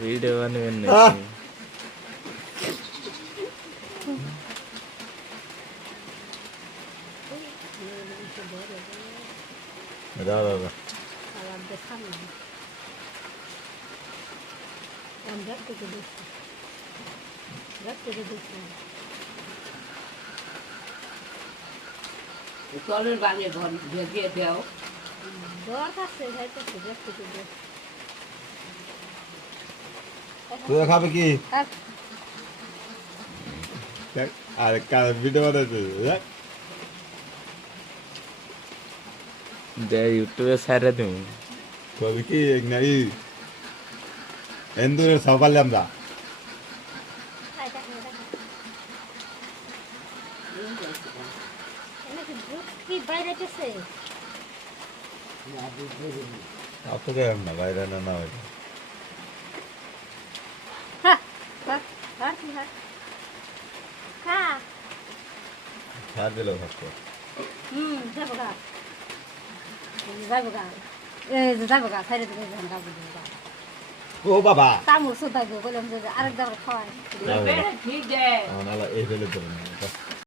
video बने দাদা তলের বাগে ঘর ভেঙে দেও তুই খাবে কি আর ভিডিও বানাইছে दे यूट्यूब सारे तुम কবি কি নাই এন্দুরের সবালে আমরা আপনাকে না বাইরে না না হয় ছাড় দিল থাকতো ও বাবা ঠিক দেয় এই ফেলে ধরে